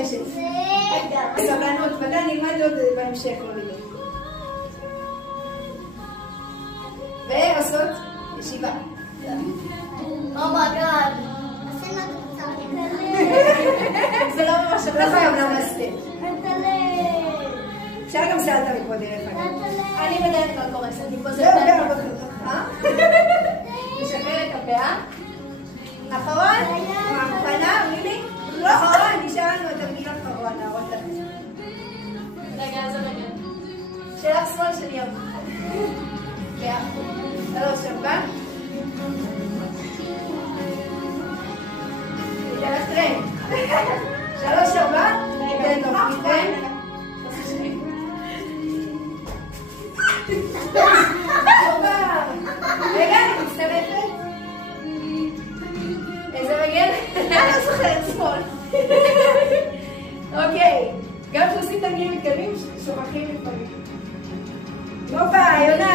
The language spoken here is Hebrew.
נחשת. סבלנות, ודאי נלמד עוד בהמשך. ועושות ישיבה. אומייגאד. זה לא ממש, אתה לא חייב למסתם. אפשר גם סלטה מפה דרך אגב. אני בדרך כלל קורסת, אני פה זה זהו, פלטה. נשחרר את הפאה. אחרון? פנה, מילי? אחרון, נשאר לנו את המגיל האחרון, להראות לך. רגע, איזה רגע. שלך שמאל שלי יום. פאה. 3, 4. ניתן לך טרן. 3, 4. ניתן לו, ניתן. רגע, אני מצטרפת. איזה רגל? אני לא זוכרת, שמאל. אוקיי, גם כשעושים תרגילים מתקדמים, שוכחים לפעמים. הופה, יונה,